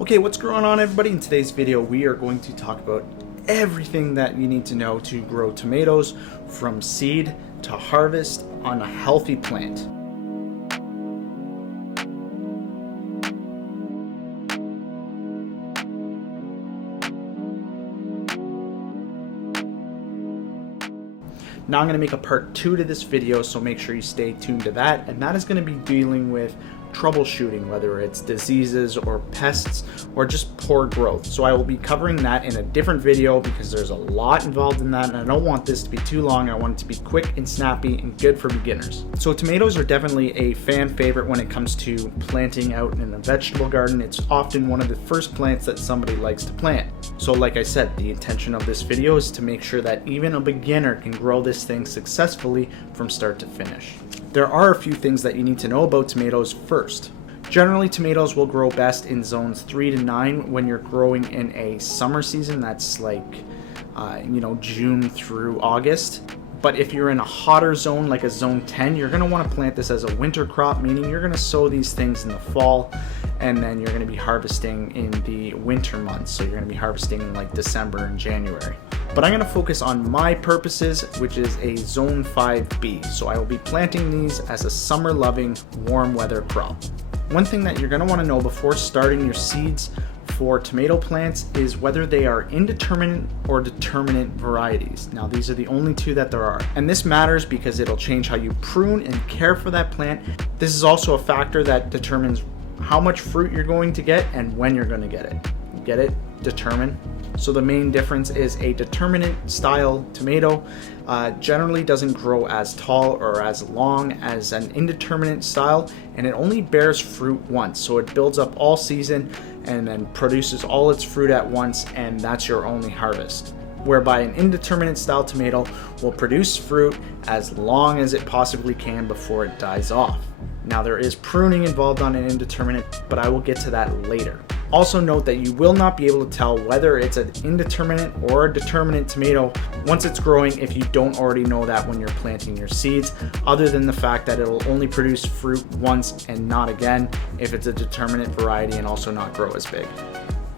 Okay, what's going on, everybody? In today's video, we are going to talk about everything that you need to know to grow tomatoes from seed to harvest on a healthy plant. Now I'm going to make a part 2 to this video, so make sure you stay tuned to that, and that is going to be dealing with troubleshooting, whether it's diseases or pests or just poor growth. So I will be covering that in a different video because there's a lot involved in that, and I don't want this to be too long. I want it to be quick and snappy and good for beginners. So tomatoes are definitely a fan favorite when it comes to planting out in a vegetable garden. It's often one of the first plants that somebody likes to plant. So like I said, the intention of this video is to make sure that even a beginner can grow this thing successfully from start to finish. There are a few things that you need to know about tomatoes first. Generally, tomatoes will grow best in zones 3 to 9 when you're growing in a summer season. That's like, June through August. But if you're in a hotter zone, like a zone 10, you're going to want to plant this as a winter crop, meaning you're going to sow these things in the fall, and then you're going to be harvesting in the winter months. So you're going to be harvesting in like December and January. But I'm going to focus on my purposes, which is a zone 5B. So I will be planting these as a summer-loving, warm weather crop. One thing that you're going to want to know before starting your seeds for tomato plants is whether they are indeterminate or determinate varieties. Now, these are the only two that there are. And this matters because it'll change how you prune and care for that plant. This is also a factor that determines how much fruit you're going to get and when you're going to get it. Get it? Determine. So the main difference is a determinate style tomato generally doesn't grow as tall or as long as an indeterminate style, and it only bears fruit once. So it builds up all season and then produces all its fruit at once, and that's your only harvest. Whereby an indeterminate style tomato will produce fruit as long as it possibly can before it dies off. Now, there is pruning involved on an indeterminate, but I will get to that later. Also note that you will not be able to tell whether it's an indeterminate or a determinate tomato once it's growing if you don't already know that when you're planting your seeds, other than the fact that it'll only produce fruit once and not again if it's a determinate variety, and also not grow as big.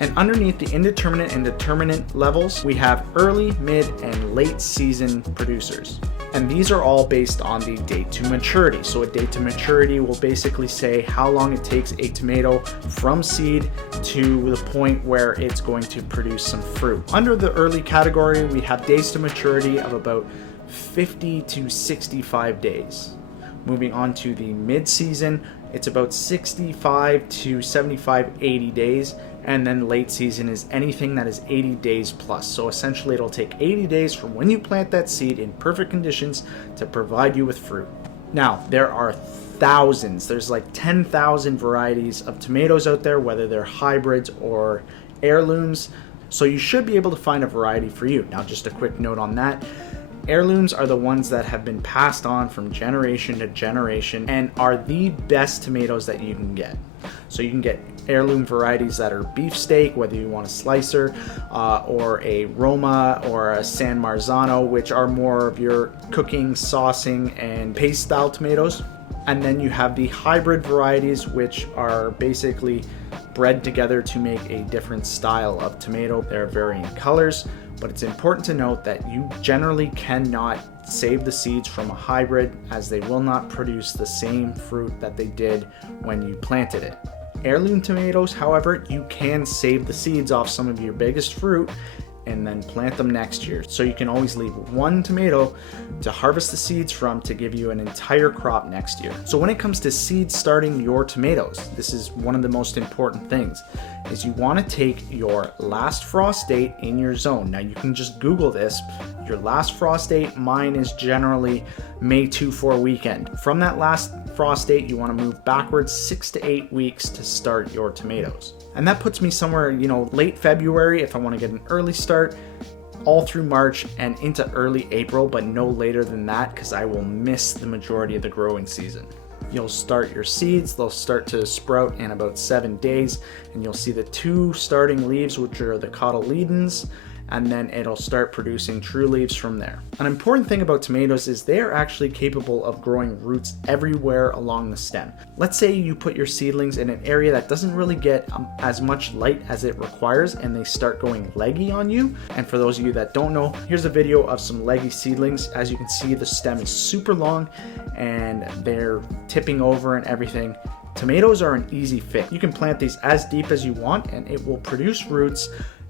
And underneath the indeterminate and determinate levels, we have early, mid, and late season producers. And these are all based on the date to maturity. So a date to maturity will basically say how long it takes a tomato from seed to the point where it's going to produce some fruit. Under the early category, we have days to maturity of about 50 to 65 days. Moving on to the mid-season, it's about 65 to 75, 80 days. And then late season is anything that is 80 days plus. So essentially it'll take 80 days from when you plant that seed in perfect conditions to provide you with fruit. Now, there are thousands, there's like 10,000 varieties of tomatoes out there, whether they're hybrids or heirlooms. So you should be able to find a variety for you. Now, just a quick note on that. Heirlooms are the ones that have been passed on from generation to generation and are the best tomatoes that you can get. So you can get heirloom varieties that are beefsteak, whether you want a slicer, or a Roma or a San Marzano, which are more of your cooking, saucing, and paste style tomatoes. And then you have the hybrid varieties, which are basically bred together to make a different style of tomato. There are varying colors, but it's important to note that you generally cannot save the seeds from a hybrid, as they will not produce the same fruit that they did when you planted it. Heirloom tomatoes, however, you can save the seeds off some of your biggest fruit and then plant them next year. So you can always leave one tomato to harvest the seeds from to give you an entire crop next year. So when it comes to seed starting your tomatoes, this is one of the most important things, is you want to take your last frost date in your zone. Now you can just Google this. Your last frost date, mine is generally May 2-4 weekend. From that last frost date, you want to move backwards 6 to 8 weeks to start your tomatoes. And that puts me somewhere, late February if I want to get an early start, all through March and into early April, but no later than that because I will miss the majority of the growing season. You'll start your seeds, they'll start to sprout in about 7 days, and you'll see the 2 starting leaves, which are the cotyledons, and then it'll start producing true leaves from there. An important thing about tomatoes is they are actually capable of growing roots everywhere along the stem. Let's say you put your seedlings in an area that doesn't really get as much light as it requires, and they start going leggy on you. And for those of you that don't know, here's a video of some leggy seedlings. As you can see, the stem is super long and they're tipping over and everything. Tomatoes are an easy fix. You can plant these as deep as you want and it will produce roots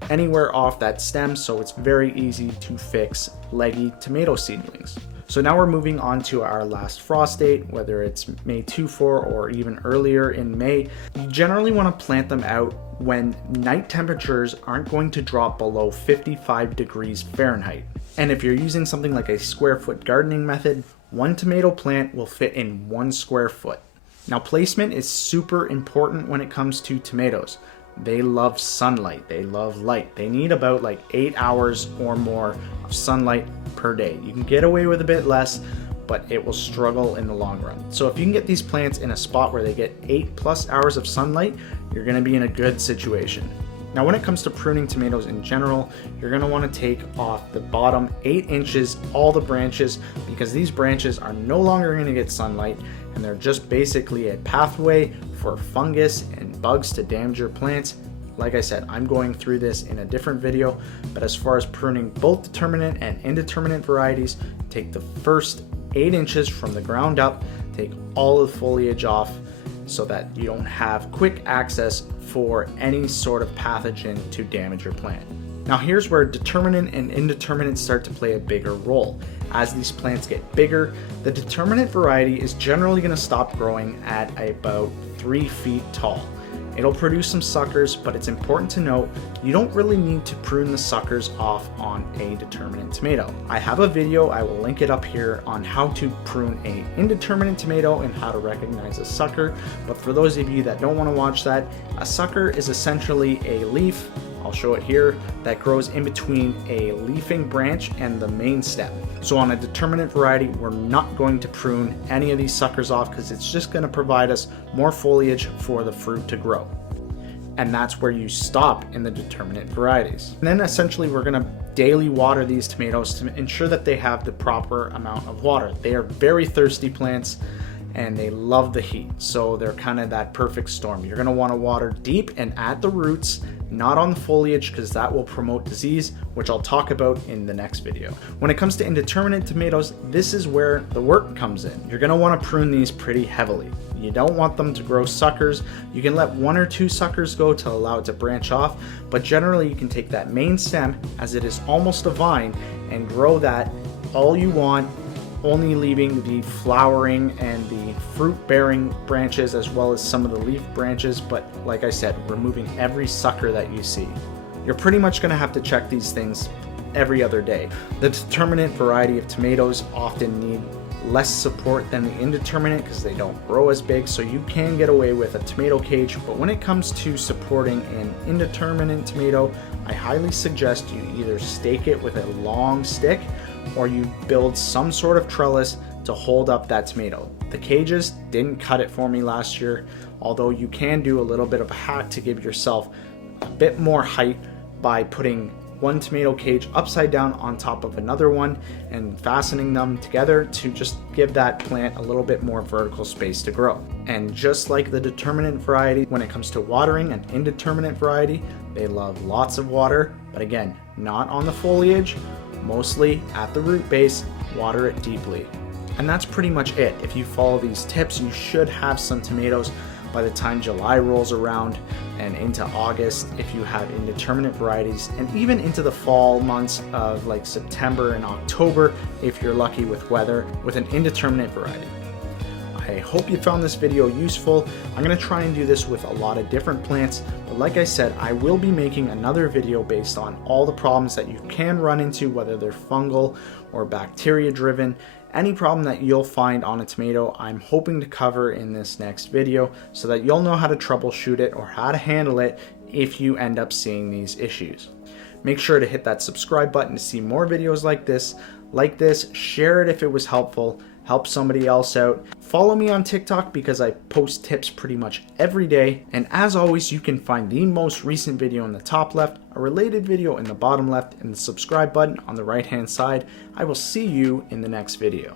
anywhere off that stem, so it's very easy to fix leggy tomato seedlings. So now we're moving on to our last frost date, whether it's May 2-4 or even earlier in May. You generally want to plant them out when night temperatures aren't going to drop below 55 degrees Fahrenheit. And if you're using something like a square foot gardening method, one tomato plant will fit in 1 square foot. Now, placement is super important when it comes to tomatoes. They love sunlight, they love light. They need about like 8 hours or more of sunlight per day. You can get away with a bit less, but it will struggle in the long run. So if you can get these plants in a spot where they get 8+ hours of sunlight, you're gonna be in a good situation. Now, when it comes to pruning tomatoes in general, you're gonna wanna take off the bottom 8 inches, all the branches, because these branches are no longer gonna get sunlight, and they're just basically a pathway for fungus and bugs to damage your plants. Like I said, I'm going through this in a different video, but as far as pruning both determinate and indeterminate varieties, take the first 8 inches from the ground up, take all of the foliage off so that you don't have quick access for any sort of pathogen to damage your plant. Now here's where determinate and indeterminate start to play a bigger role. As these plants get bigger, the determinate variety is generally going to stop growing at about 3 feet tall. It'll produce some suckers, but it's important to note you don't really need to prune the suckers off on a determinate tomato. I have a video, I will link it up here, on how to prune a indeterminate tomato and how to recognize a sucker. But for those of you that don't want to watch that, a sucker is essentially a leaf, I'll show it here, that grows in between a leafing branch and the main stem. So on a determinate variety, we're not going to prune any of these suckers off because it's just going to provide us more foliage for the fruit to grow. And that's where you stop in the determinate varieties. And then essentially we're going to daily water these tomatoes to ensure that they have the proper amount of water. They are very thirsty plants and they love the heat, so they're kind of that perfect storm. You're going to want to water deep and at the roots, not on the foliage, because that will promote disease, which I'll talk about in the next video. When it comes to indeterminate tomatoes, this is where the work comes in. You're going to want to prune these pretty heavily. You don't want them to grow suckers. You can let 1 or 2 suckers go to allow it to branch off, but generally you can take that main stem, as it is almost a vine, and grow that all you want, only leaving the flowering and the fruit-bearing branches as well as some of the leaf branches, but like I said, removing every sucker that you see. You're pretty much going to have to check these things every other day. The determinate variety of tomatoes often need less support than the indeterminate because they don't grow as big, so you can get away with a tomato cage. But when it comes to supporting an indeterminate tomato, I highly suggest you either stake it with a long stick or you build some sort of trellis to hold up that tomato. The cages didn't cut it for me last year, although you can do a little bit of a hack to give yourself a bit more height by putting one tomato cage upside down on top of another one and fastening them together to just give that plant a little bit more vertical space to grow. And just like the determinate variety, when it comes to watering an indeterminate variety, they love lots of water, but again, not on the foliage, mostly at the root base, water it deeply. And that's pretty much it. If you follow these tips, you should have some tomatoes by the time July rolls around and into August if you have indeterminate varieties, and even into the fall months of like September and October if you're lucky with weather with an indeterminate variety. I hope you found this video useful. I'm going to try and do this with a lot of different plants, but like I said, I will be making another video based on all the problems that you can run into, whether they're fungal or bacteria driven. Any problem that you'll find on a tomato, I'm hoping to cover in this next video so that you'll know how to troubleshoot it or how to handle it if you end up seeing these issues. Make sure to hit that subscribe button to see more videos like this. Share it if it was helpful, help somebody else out. Follow me on TikTok because I post tips pretty much every day. And as always, you can find the most recent video in the top left a related video in the bottom left, and the subscribe button on the right hand side. I will see you in the next video.